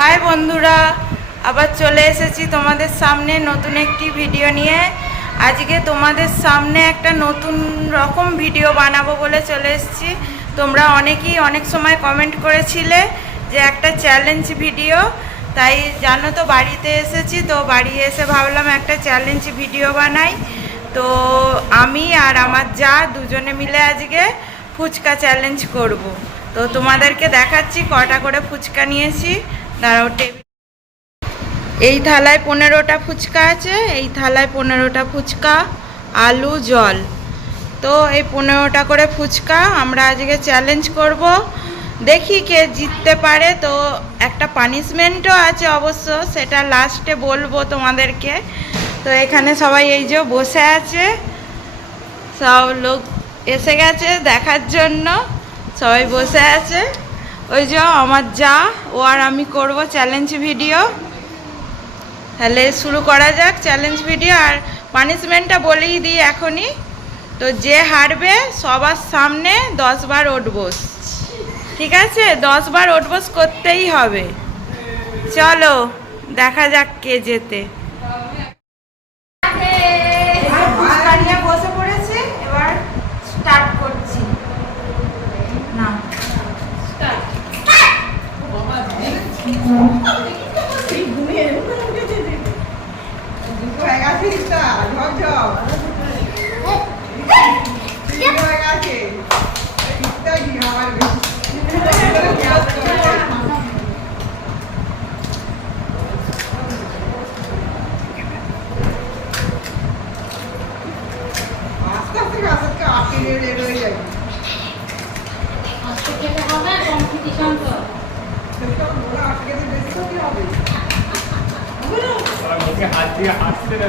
High বন্ধুরা, আবার চলে এসেছি তোমাদের সামনে নতুন একটি ভিডিও নিয়ে। আজকে তোমাদের সামনে একটা নতুন রকম ভিডিও বানাবো বলে চলে এসেছি। তোমরা অনেকেই অনেক সময় কমেন্ট করেছিলে যে একটা চ্যালেঞ্জ ভিডিও তাই জানো তো বাড়িতে এসেছি, তো বাড়ি এসে ভাবলাম একটা চ্যালেঞ্জ ভিডিও বানাই। তো আমি আর আমার যা দুজনে মিলে আজকে ফুচকা চ্যালেঞ্জ করব। তো তোমাদেরকে দেখাচ্ছি, কটা করে ফুচকা নিয়েছি। এই থালায় পনেরোটা ফুচকা আছে, এই থালায় পনেরোটা ফুচকা, আলু, জল। তো এই পনেরোটা করে ফুচকা আমরা আজকে চ্যালেঞ্জ করব। দেখি কে জিততে পারে। তো একটা পানিশমেন্টও আছে অবশ্য, সেটা লাস্টে বলব তোমাদেরকে। তো এখানে সবাই এই যে বসে আছে, সব লোক এসে গেছে দেখার জন্য। সবাই বসে আছে। ওই যে আমার যা, ও আর আমি করব চ্যালেঞ্জ ভিডিও তাহলে শুরু করা যাক চ্যালেঞ্জ ভিডিও আর পানিশমেন্টটা বলেই দিই এখনই। তো যে হারবে, সবার সামনে দশ বার ওঠবোস ঠিক আছে? দশ বার ওঠবোস করতেই হবে। চলো, দেখা যাক কে যেতে ফুচকা নিয়ে বসে পড়েছে এবার স্টার্ট করছি না আজকে খেতে হবে কম্পিটিশন তো হাত দিয়ে হাসছে না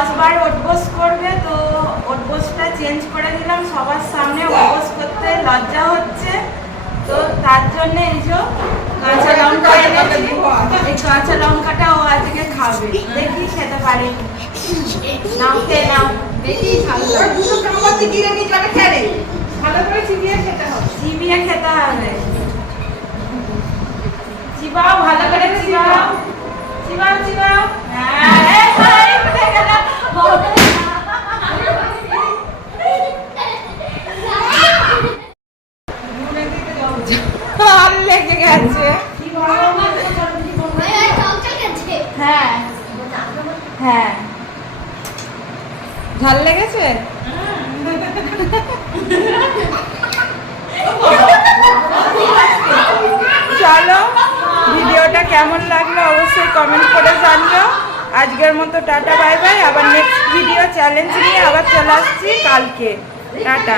বলেছিলাম দশ বার ওটবোস করবে, তো ওটবোসটা চেঞ্জ করে দিলাম। সবার সামনে ওটবোস করতে লজ্জা হচ্ছে। তো তার জন্য এই যে কাঁচা লঙ্কা এনেছি। এই কাঁচা লঙ্কাটা ও আজকে খাবে। দেখি খেতে পারে। নাও খেয়ে নাও দেখি চিবিয়ে খেতে হবে। চিবাও, ভালো করে চিবাও। চিবাও চিবাও। হ্যাঁ হ্যাঁ ঝাল লেগেছে চলো ভিডিওটা কেমন লাগল অবশ্যই কমেন্ট করে জানিও। আজকের মতো টাটা, বাই বাই। আবার নেক্সট ভিডিও চ্যালেঞ্জ নিয়ে আবার চলে আসছি কালকে। টাটা।